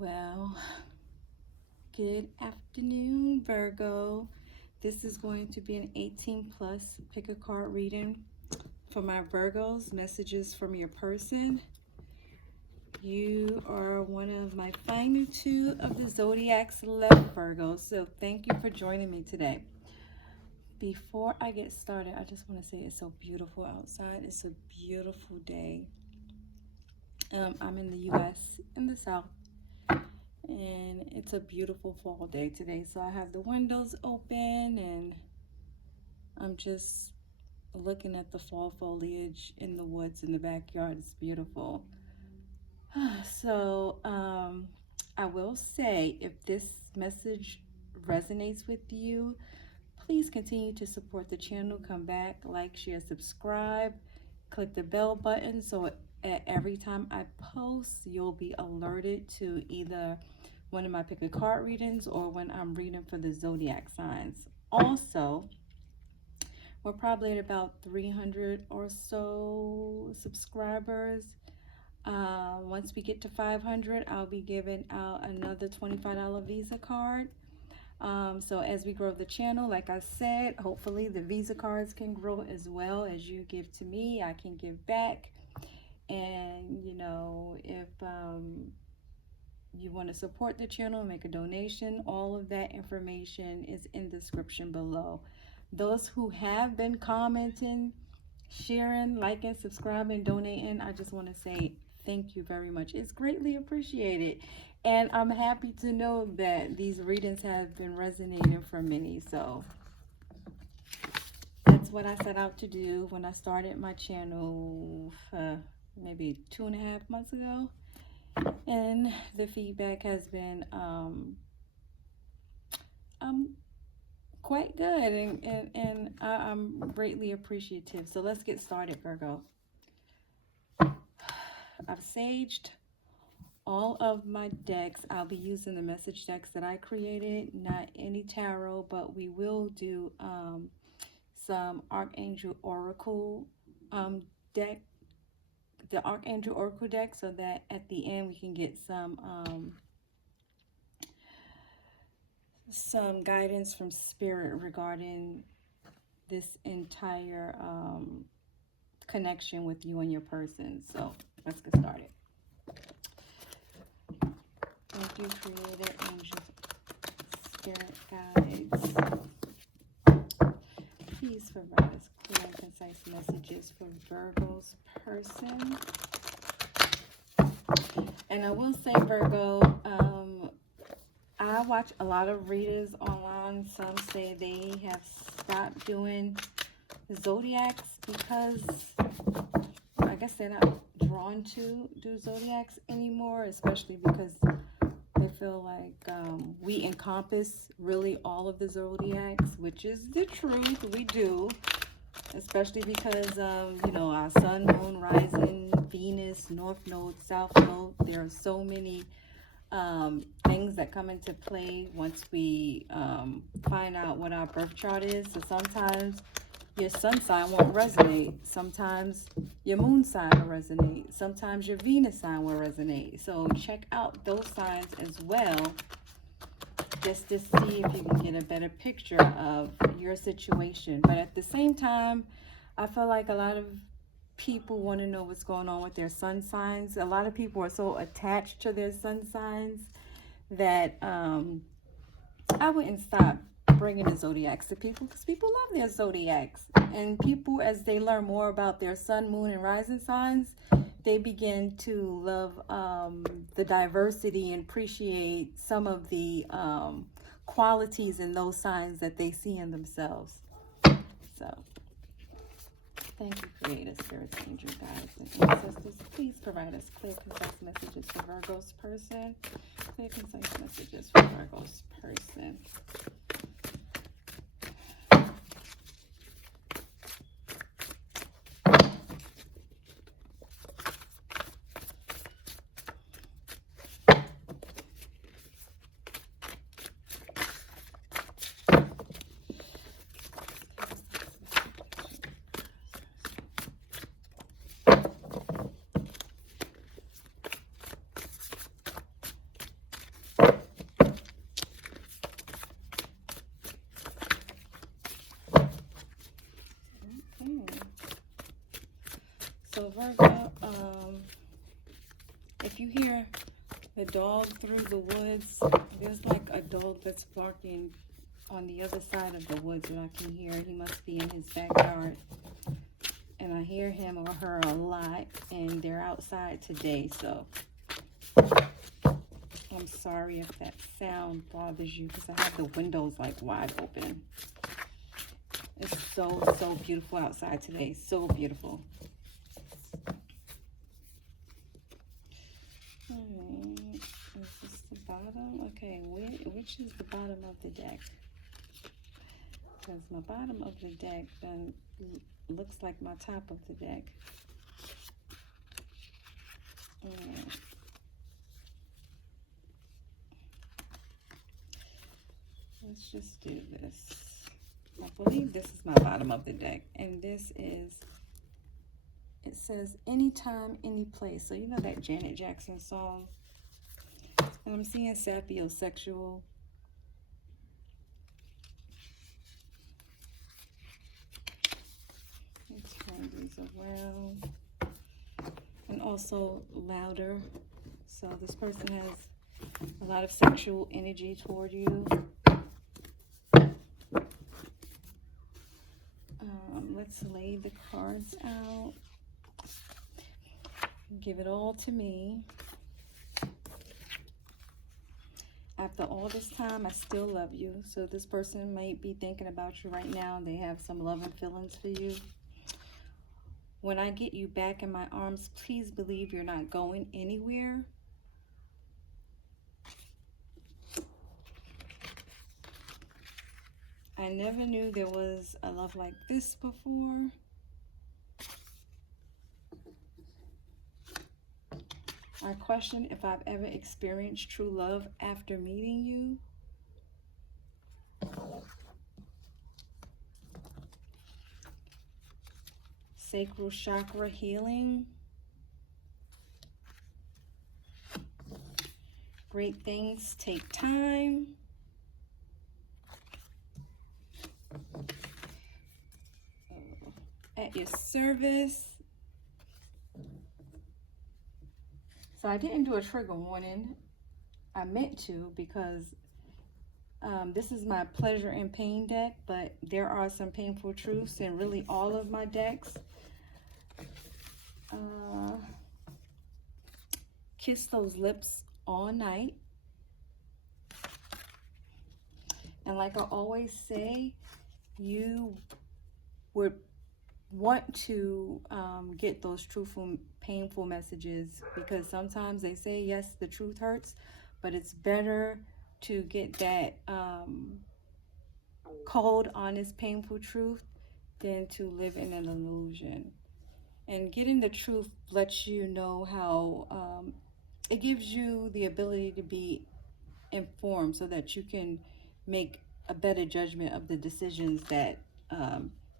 Well, good afternoon, Virgo. This is going to be an 18 plus pick a card reading for my Virgos. Messages from your person. You are one of my final two of the Zodiac's left, Virgo. So thank you for joining me today. Before I get started, I just want to say it's so beautiful outside. It's a beautiful day. I'm in the U.S. in the South. And it's a beautiful fall day today, so I have the windows open and I'm just looking at the fall foliage in the woods in the backyard. It's beautiful. So I will say, if this message resonates with you, please continue to support the channel. Come back, like, share, subscribe, click the bell button so every time I post you'll be alerted to either one of my pick a card readings or when I'm reading for the zodiac signs. Also, we're probably at about 300 or so subscribers. Once we get to 500, I'll be giving out another $25 Visa card. So as we grow the channel, like I said, hopefully the Visa cards can grow as well. As you give to me, I can give back. And you know, if you want to support the channel, make a donation, all of that information is in the description below. Those who have been commenting, sharing, liking, subscribing, donating, I just want to say thank you very much. It's greatly appreciated. And I'm happy to know that these readings have been resonating for many. So that's what I set out to do when I started my channel maybe 2.5 months ago. And the feedback has been quite good, and I'm greatly appreciative. So let's get started, Virgo. I've saged all of my decks. I'll be using the message decks that I created, not any tarot, but we will do some Archangel Oracle deck, the Archangel Oracle deck, so that at the end we can get some guidance from Spirit regarding this entire connection with you and your person. So let's get started. Thank you, Creator, Angels, Spirit Guides. Please provide us clear and concise messages for Virgo's person. And I will say, Virgo, I watch a lot of readers online. Some say they have stopped doing zodiacs because I guess they're not drawn to do zodiacs anymore, especially because they feel like we encompass really all of the zodiacs, which is the truth. We do, especially because you know, our sun, moon, rising, Venus, north node, south node. There are so many things that come into play once we find out what our birth chart is. So sometimes your sun sign won't resonate. Sometimes your moon sign will resonate. Sometimes your Venus sign will resonate. So check out those signs as well, just to see if you can get a better picture of your situation. But at the same time, I feel like a lot of people want to know what's going on with their sun signs. A lot of people are so attached to their sun signs that I wouldn't stop bringing the zodiacs to people, because people love their zodiacs. And people, as they learn more about their sun, moon, and rising signs, they begin to love the diversity and appreciate some of the qualities in those signs that they see in themselves. So thank you, Creator, Spirits, Angel Guides, and Ancestors. Please provide us clear, concise messages for Virgo's person. Clear, concise messages for Virgo's person. if you hear the dog through the woods, there's like a dog that's barking on the other side of the woods that I can hear. He must be in his backyard. And I hear him or her a lot, and they're outside today, so I'm sorry if that sound bothers you, because I have the windows like wide open. It's so beautiful outside today. So beautiful. Alright, is this the bottom? Okay, which is the bottom of the deck? Because my bottom of the deck looks like my top of the deck. Let's just do this. I believe this is my bottom of the deck, and this is, it says anytime, any place. So you know that Janet Jackson song? And I'm seeing sapiosexual. Let's turn these around. And also louder. So this person has a lot of sexual energy toward you. Let's lay the cards out. Give it all to me. After all this time, I still love you. So this person might be thinking about you right now. They have some love and feelings for you. When I get you back in my arms, please believe you're not going anywhere. I never knew there was a love like this before. I question if I've ever experienced true love after meeting you. Sacral chakra healing. Great things take time. At your service. So I didn't do a trigger warning. I meant to, because this is my pleasure and pain deck, but there are some painful truths in really all of my decks. Kiss those lips all night. And like I always say, you would want to get those truthful, painful messages, because sometimes they say, yes, the truth hurts, but it's better to get that cold, honest, painful truth than to live in an illusion. And getting the truth lets you know how it gives you the ability to be informed, so that you can make a better judgment of the decisions that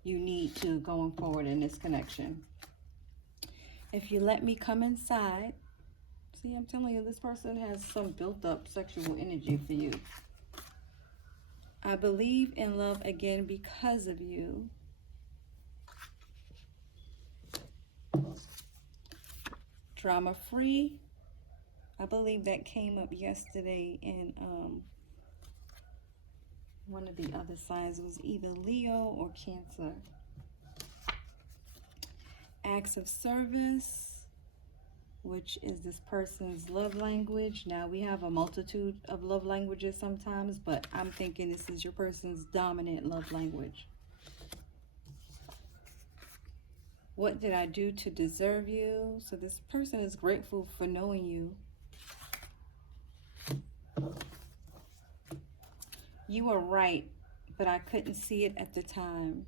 you need to going forward in this connection. If you let me come inside, see, I'm telling you, this person has some built up sexual energy for you. I believe in love again because of you. Drama free. I believe that came up yesterday in one of the other signs. It was either Leo or Cancer. Acts of service, which is this person's love language. Now, we have a multitude of love languages sometimes, but I'm thinking this is your person's dominant love language. What did I do to deserve you? So this person is grateful for knowing you. You were right, but I couldn't see it at the time.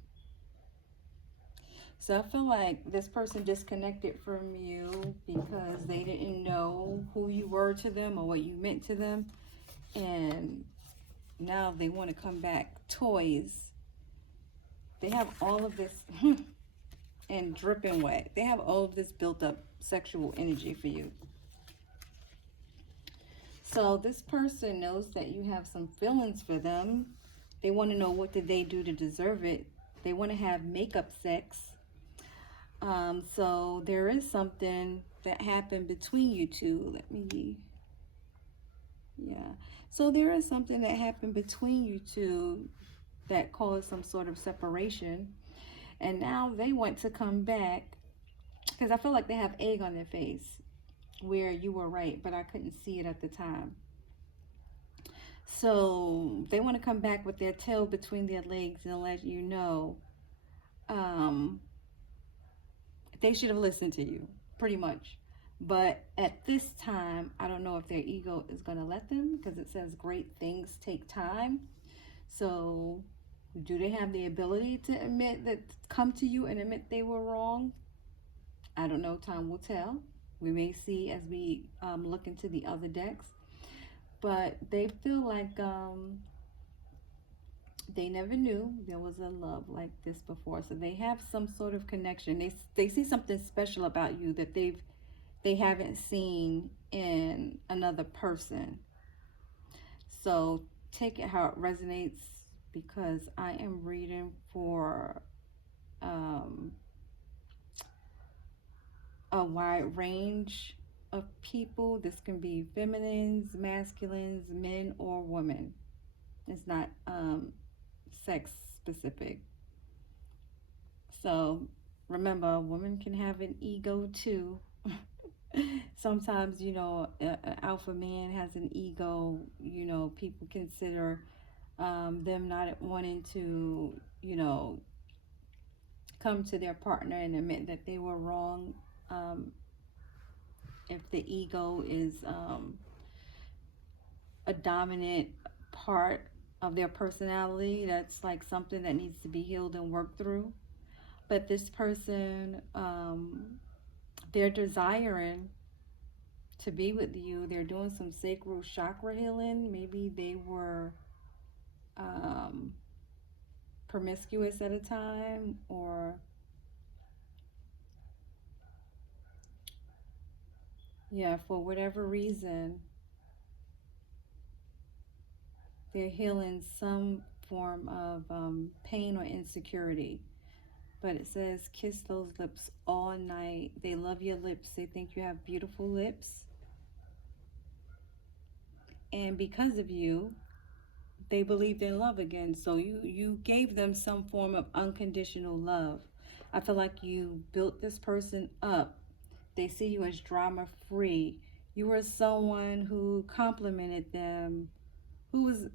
So I feel like this person disconnected from you because they didn't know who you were to them or what you meant to them. And now they want to come back. Toys. They have all of this, and dripping wet. They have all of this built up sexual energy for you. So this person knows that you have some feelings for them. They want to know, what did they do to deserve it? They want to have makeup sex. So there is something that happened between you two. Yeah. So there is something that happened between you two that caused some sort of separation. And now they want to come back because I feel like they have egg on their face where you were right, but I couldn't see it at the time. So they want to come back with their tail between their legs and let you know um, they should have listened to you, pretty much. But at this time, I don't know if their ego is going to let them, because it says great things take time. So do they have the ability to admit that, come to you and admit they were wrong? I don't know. Time will tell. We may see as we look into the other decks. But they feel like they never knew there was a love like this before. So they have some sort of connection. They see something special about you that they haven't seen in another person. So take it how it resonates, because I am reading for a wide range of people. This can be feminines, masculines, men, or women. It's not sex specific. So remember, a woman can have an ego too. Sometimes, an alpha man has an ego. People consider them not wanting to, come to their partner and admit that they were wrong. If the ego is a dominant part of their personality, that's like something that needs to be healed and worked through. But this person, they're desiring to be with you. They're doing some sacral chakra healing. Maybe they were promiscuous at a time, or yeah, for whatever reason, they're healing some form of pain or insecurity. But it says, kiss those lips all night. They love your lips. They think you have beautiful lips. And because of you, they believed in love again. So you gave them some form of unconditional love. I feel like you built this person up. They see you as drama free. You were someone who complimented them, who was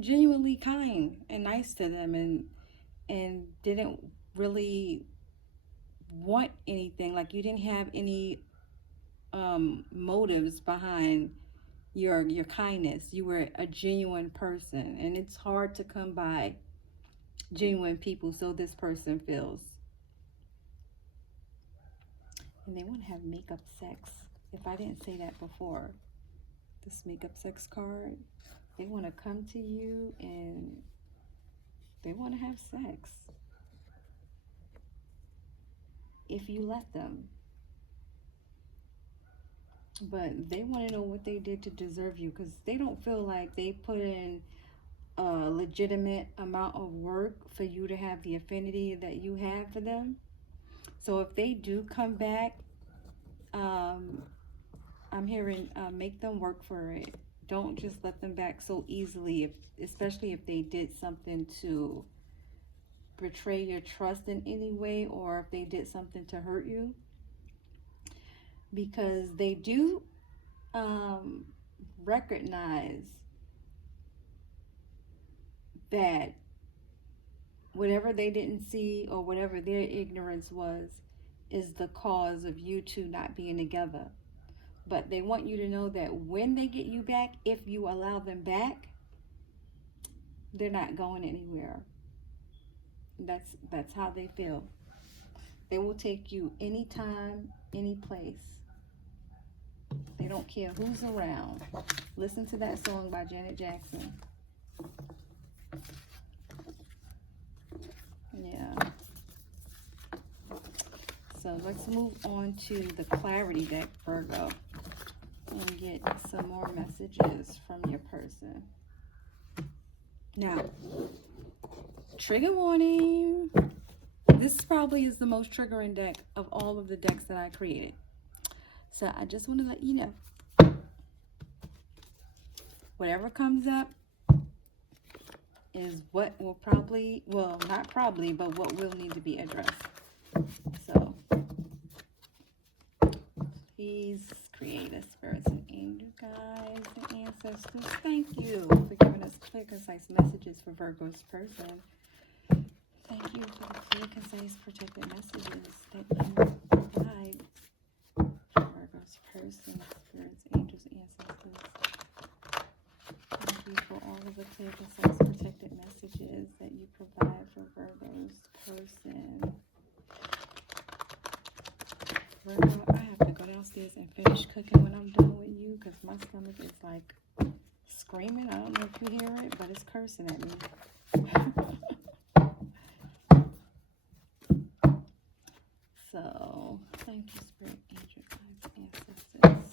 genuinely kind and nice to them, and didn't really want anything. Like, you didn't have any motives behind your kindness. You were a genuine person, and it's hard to come by genuine people, so this person feels. And they want to have makeup sex. If I didn't say that before, this makeup sex card, they want to come to you and they want to have sex if you let them. But they want to know what they did to deserve you, because they don't feel like they put in a legitimate amount of work for you to have the affinity that you have for them. So if they do come back, I'm hearing make them work for it. Don't just let them back so easily, especially if they did something to betray your trust in any way, or if they did something to hurt you. Because they do recognize that whatever they didn't see, or whatever their ignorance was, is the cause of you two not being together. But they want you to know that when they get you back, if you allow them back, they're not going anywhere. That's how they feel. They will take you anytime, any place. They don't care who's around. Listen to that song by Janet Jackson. Yeah. So let's move on to the clarity deck, Virgo, and get some more messages from your person. Now, trigger warning. This probably is the most triggering deck of all of the decks that I created. So I just want to let you know, whatever comes up is what will probably, well, not probably, but what will need to be addressed. So please, creative spirits and angel guides and ancestors, thank you for giving us clear, concise messages for Virgo's person. Thank you for the clear, concise, protected messages that you provide for Virgo's person, spirits, angels, ancestors. Thank you for all of the clear, concise, protected messages that you provide for Virgo's person. Virgo, I have to go downstairs and finish cooking when I'm done with you because my stomach is like screaming. I don't know if you hear it, but it's cursing at me. So, thank you, Spirit, Angel, Guides, Ancestors,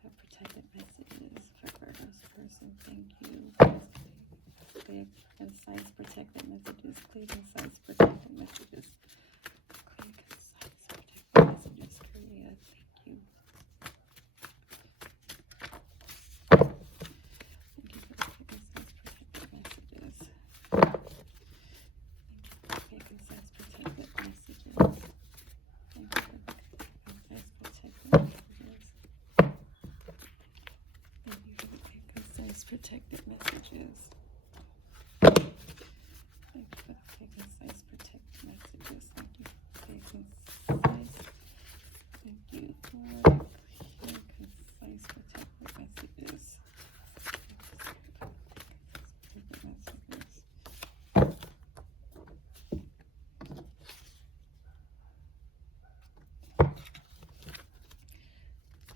for protected messages for Virgo's person. Thank you. Clear, concise, protected messages. Clear, concise, protected messages. Clear, concise, protected messages. Clear. Thank you. Thank you for the clear, concise, protected messages. Thank you for the clear, concise, protected messages. Protected messages. Thank you for the clear, concise, protected messages. Thank you for the clear, concise. Thank you for the clear, concise, protected messages. Protected messages.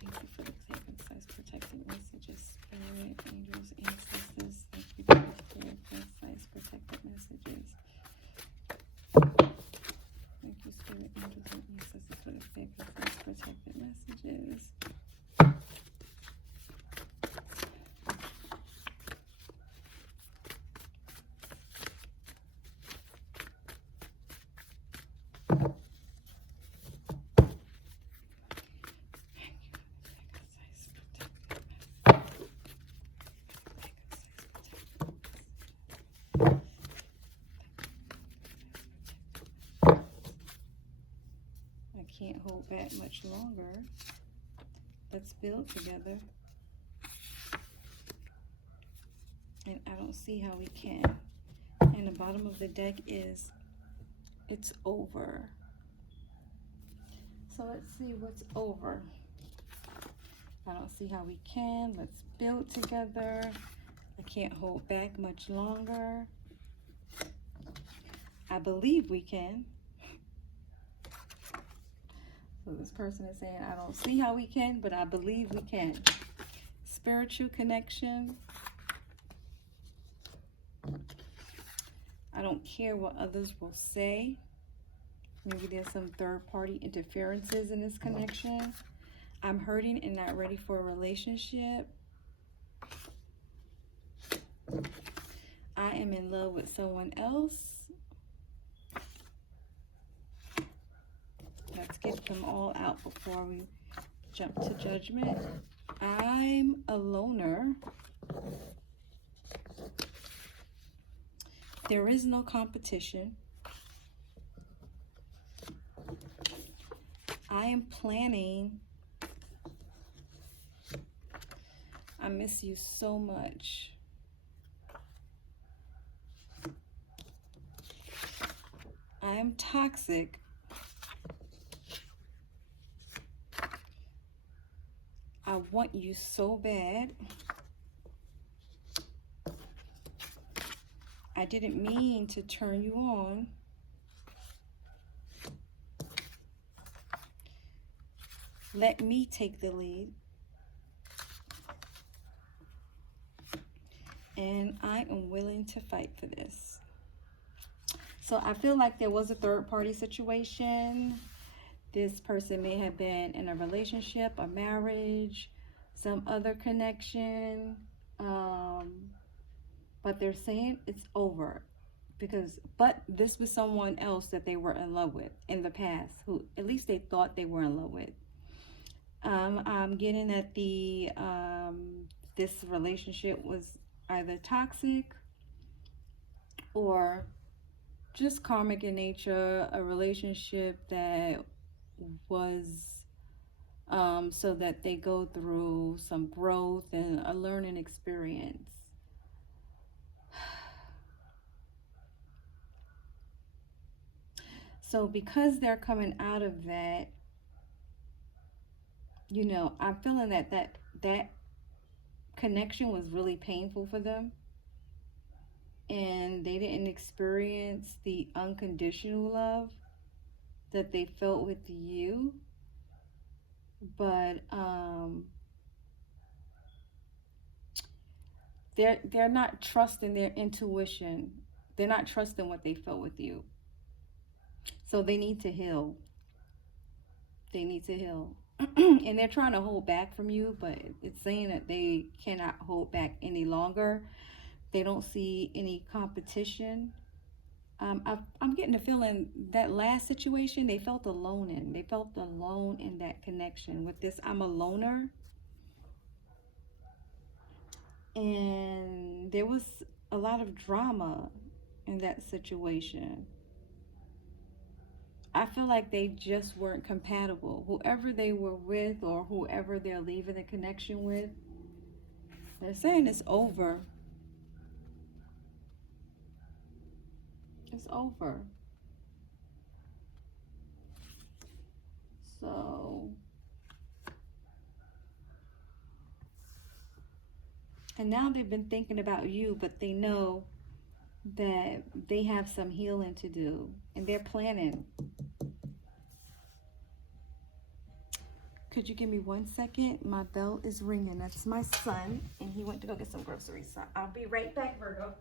Thank you for the clear, concise, protected messages. Spirit, angels, ancestors, thank you for the clear, concise, protected messages. Thank you, Spirit, angels, and ancestors, for the clear, concise, protected messages. Can't hold back much longer. Let's build together. And I don't see how we can. And the bottom of the deck is, it's over. So let's see what's over. I don't see how we can. Let's build together. I can't hold back much longer. I believe we can. So this person is saying, I don't see how we can, but I believe we can. Spiritual connection. I don't care what others will say. Maybe there's some third-party interferences in this connection. I'm hurting and not ready for a relationship. I am in love with someone else. Let's get them all out before we jump to judgment. I'm a loner. There is no competition. I am planning. I miss you so much. I am toxic. I want you so bad. I didn't mean to turn you on. Let me take the lead. And I am willing to fight for this. So I feel like there was a third-party situation. This person may have been in a relationship, a marriage, some other connection. But they're saying it's over. but this was someone else that they were in love with in the past, who at least they thought they were in love with. I'm getting that this relationship was either toxic or just karmic in nature, a relationship that was so that they go through some growth and a learning experience. So because they're coming out of that, you know, I'm feeling that connection was really painful for them, and they didn't experience the unconditional love that they felt with you. But they're not trusting their intuition. They're not trusting what they felt with you. So they need to heal. They need to heal. And they're trying to hold back from you, but it's saying that they cannot hold back any longer. They don't see any competition. I'm getting the feeling that last situation, they felt alone in. They felt alone in that connection. With this, I'm a loner. And there was a lot of drama in that situation. I feel like they just weren't compatible. Whoever they were with or whoever they're leaving the connection with, they're saying it's over. It's over. So, and now they've been thinking about you, but they know that they have some healing to do, and they're planning. Could you give me 1 second? My bell is ringing. That's my son, and he went to go get some groceries. So I'll be right back, Virgo.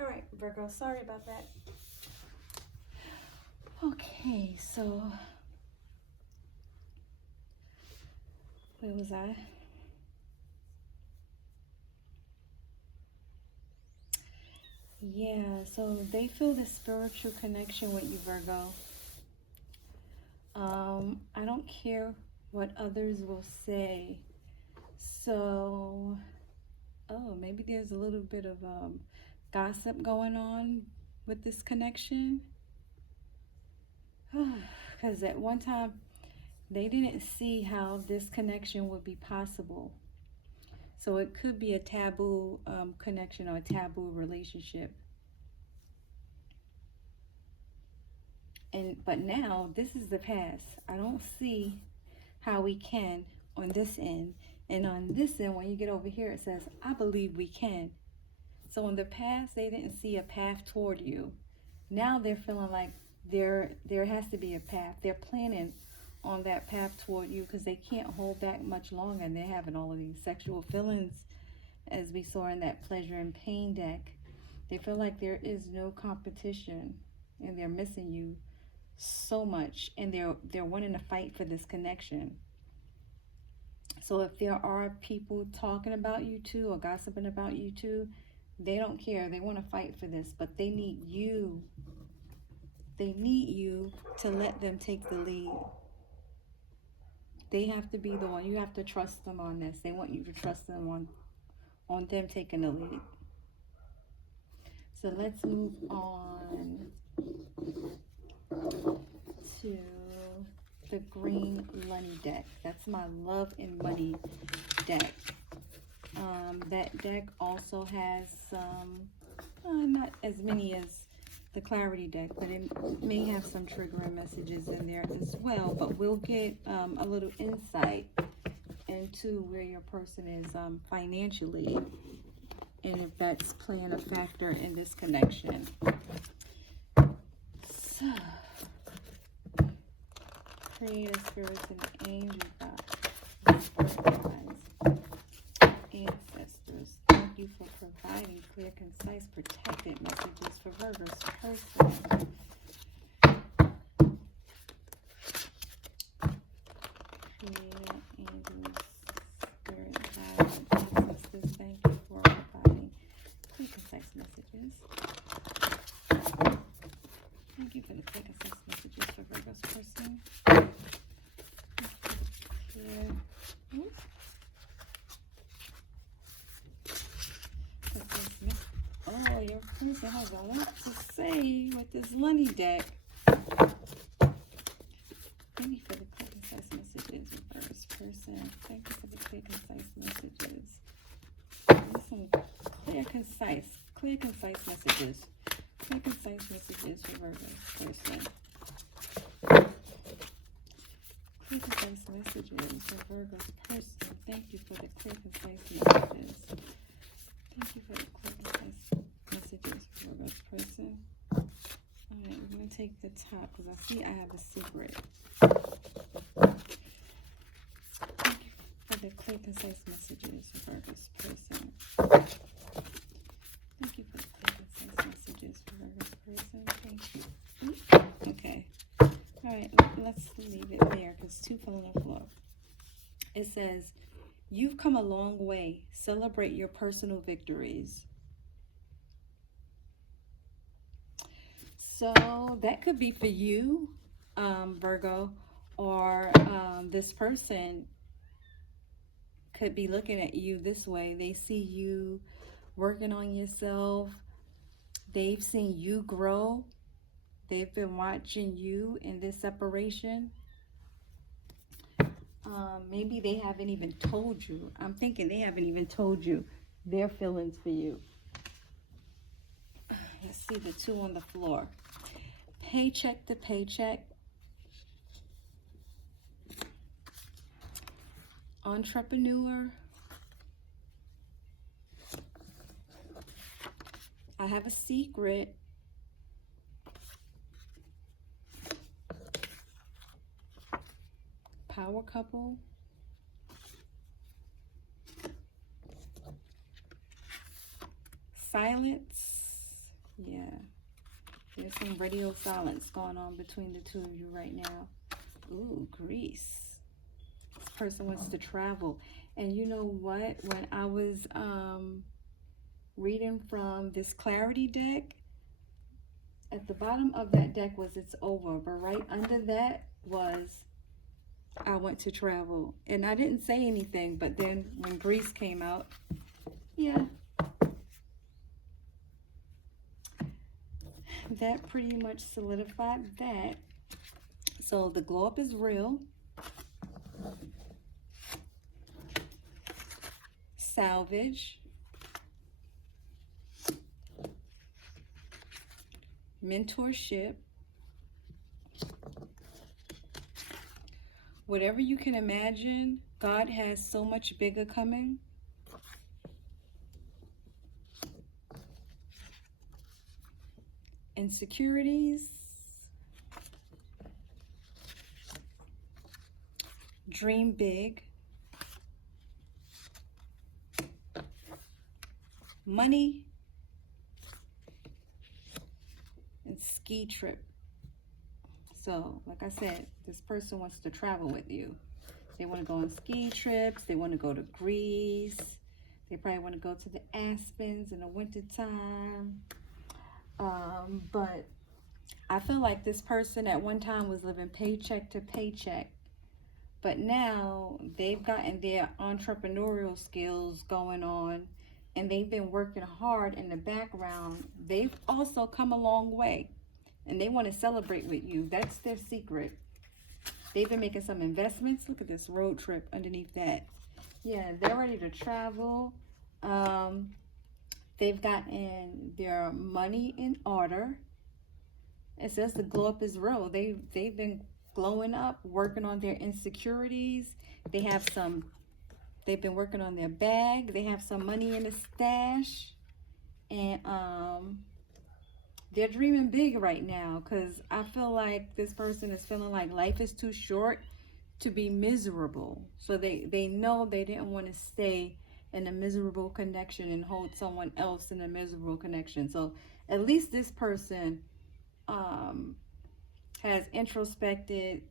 All right, Virgo, sorry about that. Okay, so where was I? Yeah, so they feel this spiritual connection with you, Virgo. I don't care what others will say. So, oh, maybe there's a little bit of gossip going on with this connection. Because at one time, they didn't see how this connection would be possible. So it could be a taboo connection or a taboo relationship. But now this is the past. I don't see how we can on this end. And on this end, when you get over here, it says, I believe we can. So in the past, they didn't see a path toward you. Now they're feeling like there has to be a path. They're planning on that path toward you because they can't hold back much longer, and they're having all of these sexual feelings, as we saw in that pleasure and pain deck. They feel like there is no competition, and they're missing you so much, and they're wanting to fight for this connection. So if there are people talking about you too or gossiping about you too, they don't care. They want to fight for this, but they need you. They need you to let them take the lead. They have to be the one. You have to trust them on this. They want you to trust them on them taking the lead. So let's move on to the green money deck. That's my love and money deck. That deck also has some, not as many as the clarity deck, but it may have some triggering messages in there as well. But we'll get a little insight into where your person is financially, and if that's playing a factor in this connection. So, creative spirits and angel guides, ancestors, thank you for providing clear, concise, protected messages for Virgo's person. Creative angels, spirit guides, and ancestors, thank you for providing clear, concise messages. Thank you for the clear, concise messages for Virgo's person. Oh, your person has a lot to say with this money deck. Thank you for the clear, concise messages with Virgo's person. Thank you for the clear, concise messages. Some clear, concise messages. Clear, concise messages for Virgo's person. Clear, concise messages for Virgo's person. Thank you for the clear, concise messages. Thank you for the clear, concise messages for Virgo's person. Alright, we're going to take the top because I see I have a secret. Thank you for the clear, concise messages for Virgo's person. Thank you for the clear, concise messages for Virgo's person. Thank you. Okay. Alright, let's leave it there because two fell on the floor. It says, you've come a long way. Celebrate your personal victories. So that could be for you, Virgo, or this person could be looking at you this way. They see you working on yourself. They've seen you grow. They've been watching you in this separation. Maybe they haven't even told you. I'm thinking they haven't even told you their feelings for you. Let's see the two on the floor. Paycheck to paycheck. Entrepreneur. I have a secret. Power couple. Silence. Yeah. There's some radio silence going on between the two of you right now. Ooh, Greece. This person wants to travel. And you know what? When I was reading from this clarity deck, at the bottom of that deck was it's over. But right under that was I want to travel. And I didn't say anything. But then when Greece came out, yeah. That pretty much solidified that. So the glow up is real. Salvage. Mentorship. Whatever you can imagine, God has so much bigger coming. Insecurities. Dream big. Money. And ski trip. So, like I said, this person wants to travel with you. They want to go on ski trips. They want to go to Greece. They probably want to go to the Aspens in the wintertime. But I feel like this person at one time was living paycheck to paycheck. But now they've gotten their entrepreneurial skills going on, and they've been working hard in the background. They've also come a long way, and they want to celebrate with you. That's their secret. They've been making some investments. Look at this road trip underneath that. Yeah, they're ready to travel. They've gotten their money in order. It says the glow up is real. They've been glowing up, working on their insecurities. They've been working on their bag. They have some money in the stash. And they're dreaming big right now, because I feel like this person is feeling like life is too short to be miserable. So they know they didn't want to stay in a miserable connection and hold someone else in a miserable connection. So at least this person has introspected.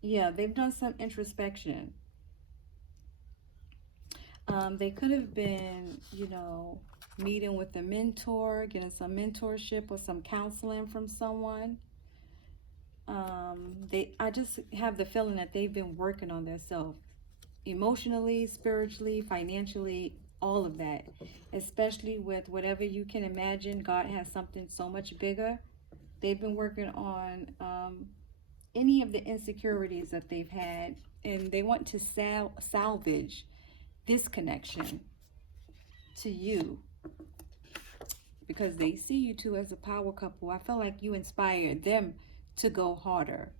Yeah, they've done some introspection. They could have been, meeting with a mentor, getting some mentorship or some counseling from someone. I just have the feeling that they've been working on themselves emotionally, spiritually, financially, all of that. Especially with whatever you can imagine, God has something so much bigger. They've been working on any of the insecurities that they've had, and they want to salvage this connection to you, because they see you two as a power couple. I feel like you inspired them to go harder.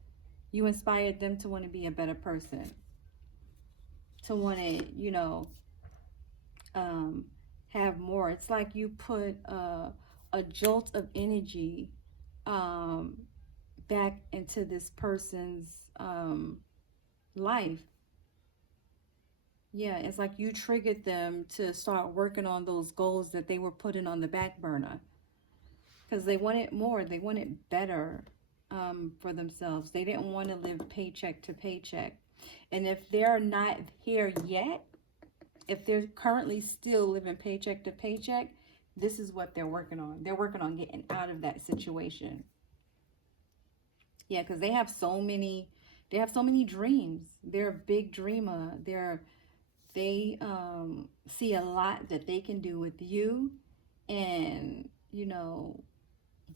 You inspired them to want to be a better person, to want to, have more. It's like you put a jolt of energy back into this person's life. Yeah, it's like you triggered them to start working on those goals that they were putting on the back burner, because they wanted more. They wanted better for themselves. They didn't want to live paycheck to paycheck. And if they're not here yet, if they're currently still living paycheck to paycheck, this is what they're working on. They're working on getting out of that situation. Yeah, because they have so many dreams. They're a big dreamer. They see a lot that they can do with you, and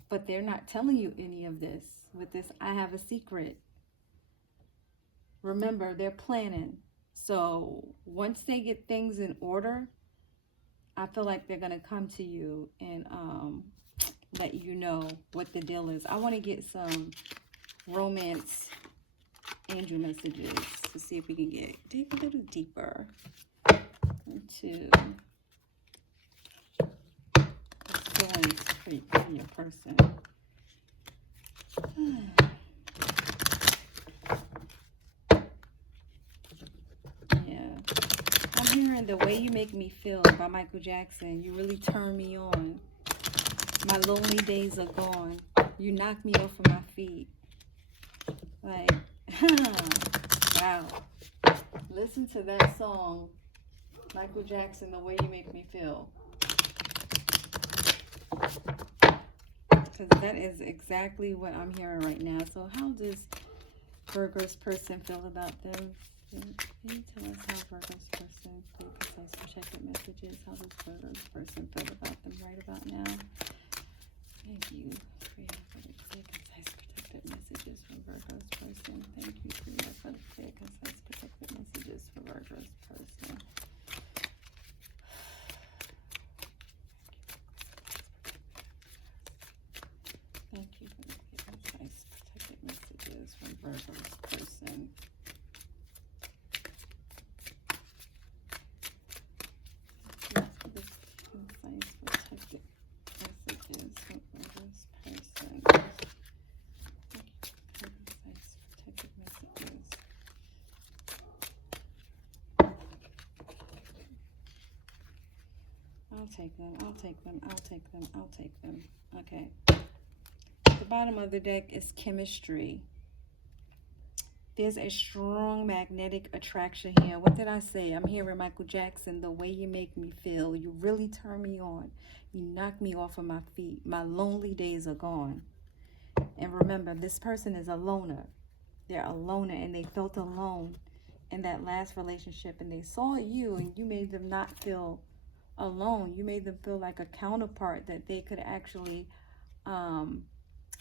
but they're not telling you any of this. With this, I have a secret. Remember, they're planning. So once they get things in order, I feel like they're gonna come to you and let you know what the deal is. I want to get some romance angel messages to see if we can dig a little deeper into the feelings for your person. Yeah, I'm hearing The Way You Make Me Feel by Michael Jackson. You really turn me on. My lonely days are gone. You knock me off of my feet. Like, wow. Listen to that song, Michael Jackson, The Way You Make Me Feel. Because that is exactly what I'm hearing right now. So how does Virgo's person feel about them? Can you tell us how Virgo's person, clear, concise, protected messages? How does Virgo's person feel about them right about now? Thank you for your clear, concise, protected messages from Virgo's person. Thank you for your clear, concise, protected messages for Virgo's person. Thank you for the clear, concise, protected messages from Virgo's person. I'll take them. Okay. The bottom of the deck is chemistry. There's a strong magnetic attraction here. What did I say? I'm hearing Michael Jackson, the way you make me feel. You really turn me on. You knock me off of my feet. My lonely days are gone. And remember, this person is a loner. They're a loner, and they felt alone in that last relationship. And they saw you, and you made them not feel alone. You made them feel like a counterpart that they could actually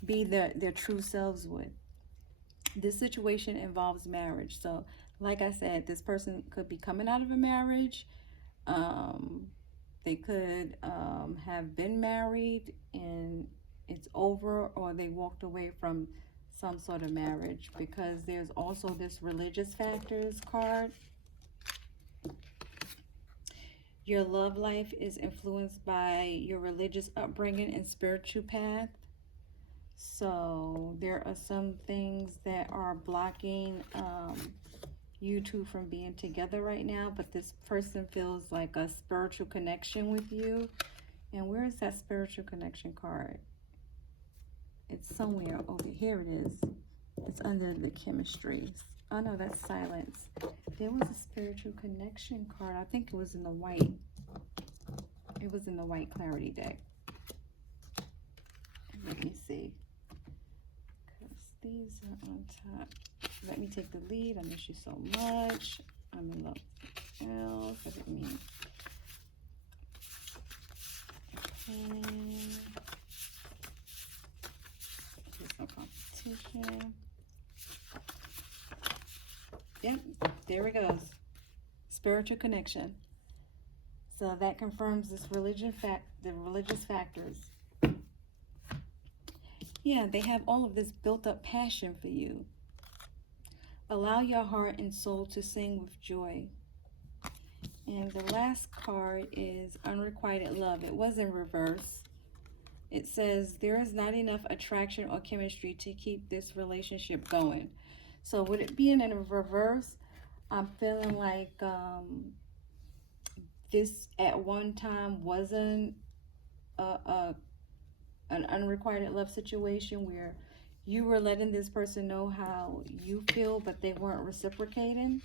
be their true selves with. This situation involves marriage. So, like I said, this person could be coming out of a marriage. They could have been married and it's over, or they walked away from some sort of marriage, because there's also this religious factors card. Your love life is influenced by your religious upbringing and spiritual path. So there are some things that are blocking you two from being together right now, but this person feels like a spiritual connection with you. And where is that spiritual connection card? It's somewhere over here. It is. It's under the chemistry. Oh no, that's silence. There was a spiritual connection card. I think it was in the white. It was in the white clarity deck. Let me see. These are on top. Let me take the lead. I miss you so much. I'm in love with else. What does it mean? Okay. There's no competition. Yep, there it goes. Spiritual connection. So that confirms this the religious factors. Yeah, they have all of this built up passion for you. Allow your heart and soul to sing with joy. And the last card is unrequited love. It was in reverse. It says there is not enough attraction or chemistry to keep this relationship going. So with it being in reverse, I'm feeling like this at one time wasn't an unrequited love situation where you were letting this person know how you feel, but they weren't reciprocating.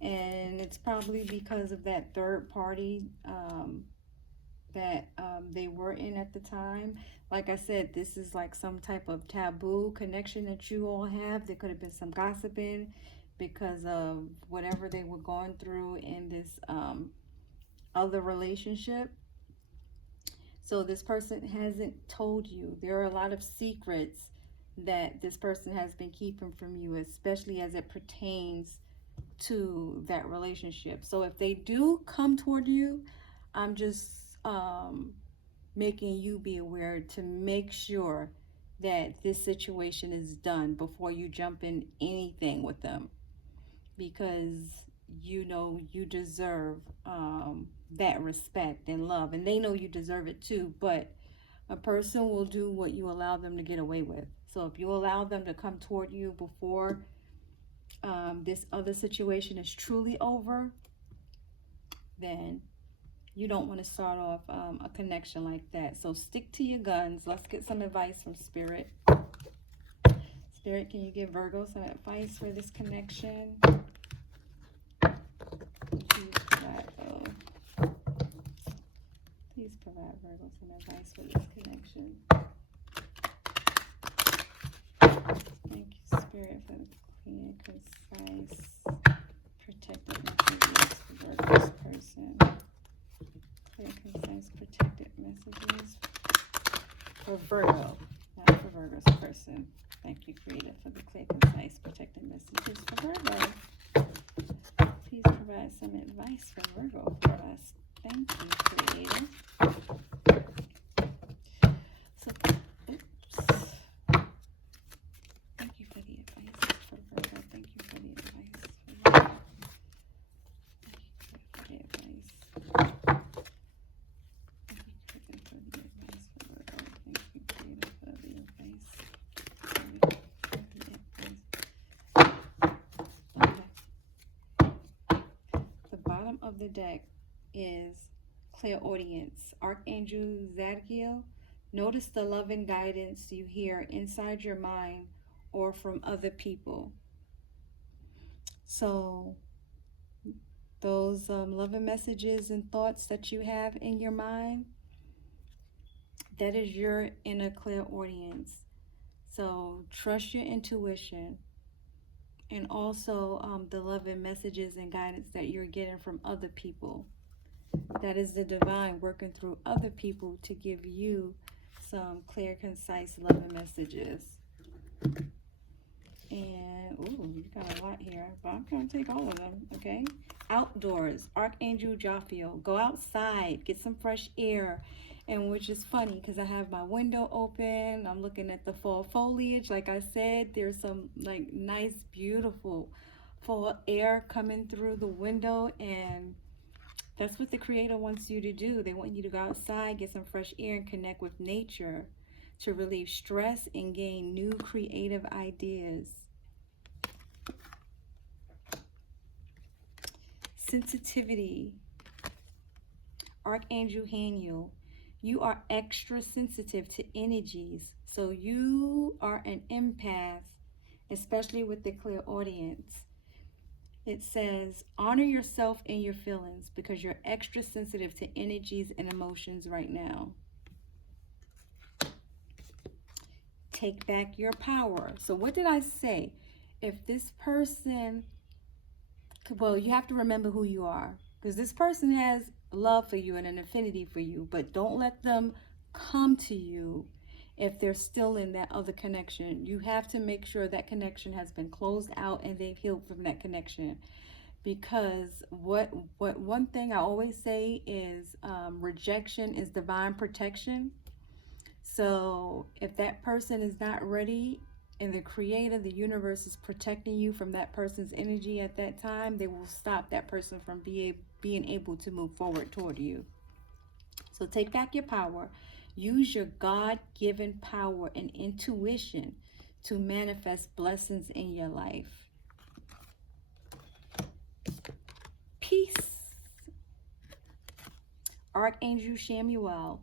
And it's probably because of that third party that they were in at the time. Like I said, this is like some type of taboo connection that you all have. There could have been some gossiping because of whatever they were going through in this other relationship. So this person hasn't told you. There are a lot of secrets that this person has been keeping from you, especially as it pertains to that relationship. So if they do come toward you, I'm just making you be aware to make sure that this situation is done before you jump in anything with them, because you know you deserve that respect and love, and they know you deserve it too. But a person will do what you allow them to get away with. So if you allow them to come toward you before this other situation is truly over, then you don't want to start off a connection like that. So stick to your guns. Let's get some advice from Spirit. Spirit, can you give Virgo some advice for this connection? Please provide Virgo some advice for this connection. Thank you, Spirit, for the clear, concise, protected messages for Virgo's person. Clear, concise, protected messages for Virgo, not for Virgo's person. Thank you, Creator, for the clear, concise, protected messages for Virgo. Please provide some advice for Virgo for us. Thank you, Creator. So, thank you for the advice for Virgo. Thank you for the advice for Virgo. Thank you for the advice. Thank you for the advice for Virgo. Thank you, Creator, for the advice. The bottom of the deck is clairaudience. Archangel Zadkiel, notice the love and guidance you hear inside your mind or from other people. So those loving messages and thoughts that you have in your mind, that is your inner clairaudience. So trust your intuition, and also the loving messages and guidance that you're getting from other people. That is the divine working through other people to give you some clear, concise, loving messages. And, ooh, you got a lot here, but I'm going to take all of them, okay? Outdoors, Archangel Jophiel. Go outside, get some fresh air. And which is funny because I have my window open. I'm looking at the fall foliage. Like I said, there's some like nice, beautiful fall air coming through the window. And that's what the Creator wants you to do. They want you to go outside, get some fresh air, and connect with nature to relieve stress and gain new creative ideas. Sensitivity. Archangel Haniel. You are extra sensitive to energies. So you are an empath, especially with the clairaudience. It says, honor yourself and your feelings because you're extra sensitive to energies and emotions right now. Take back your power. So what did I say? If this person, well, you have to remember who you are, because this person has love for you and an affinity for you, but don't let them come to you if they're still in that other connection. You have to make sure that connection has been closed out and they've healed from that connection. Because what one thing I always say is rejection is divine protection. So if that person is not ready and the Creator, the universe, is protecting you from that person's energy at that time, they will stop that person from being able to move forward toward you. So take back your power. Use your God-given power and intuition to manifest blessings in your life. Peace. Archangel Chamuel.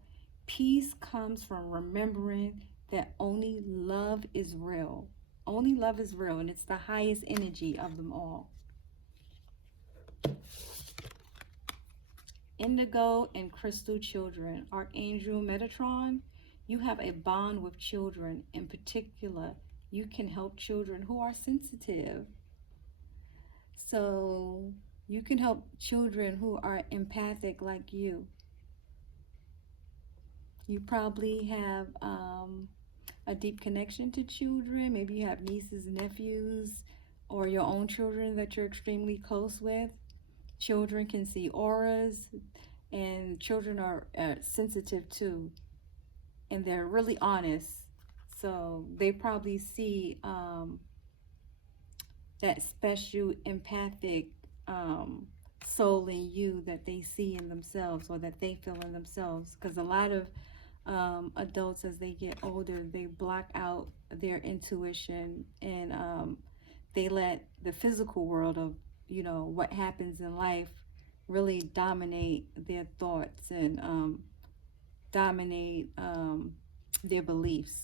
Peace comes from remembering that only love is real. Only love is real, and it's the highest energy of them all. Indigo and Crystal Children. Archangel Metatron. You have a bond with children. In particular, you can help children who are sensitive. So you can help children who are empathic like you. You probably have a deep connection to children. Maybe you have nieces, nephews, or your own children that you're extremely close with. Children can see auras, and children are sensitive too, and they're really honest. So they probably see that special empathic soul in you that they see in themselves, or that they feel in themselves. Because a lot of adults, as they get older, they block out their intuition, and they let the physical world of, you know, what happens in life really dominate their thoughts and dominate their beliefs.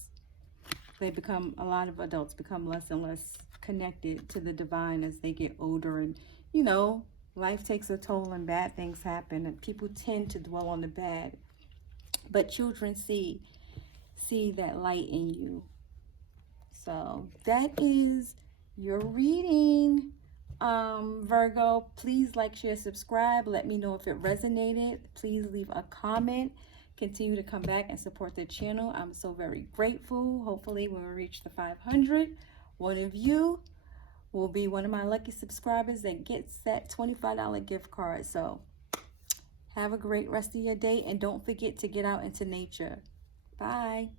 A lot of adults become less and less connected to the divine as they get older, and you know, life takes a toll and bad things happen, and people tend to dwell on the bad. But children see that light in you. So that is your reading, Virgo. Please like, share, subscribe. Let me know if it resonated. Please leave a comment. Continue to come back and support the channel. I'm so very grateful. Hopefully when we reach the 500, one of you will be one of my lucky subscribers that gets that $25 gift card. So have a great rest of your day, and don't forget to get out into nature. Bye.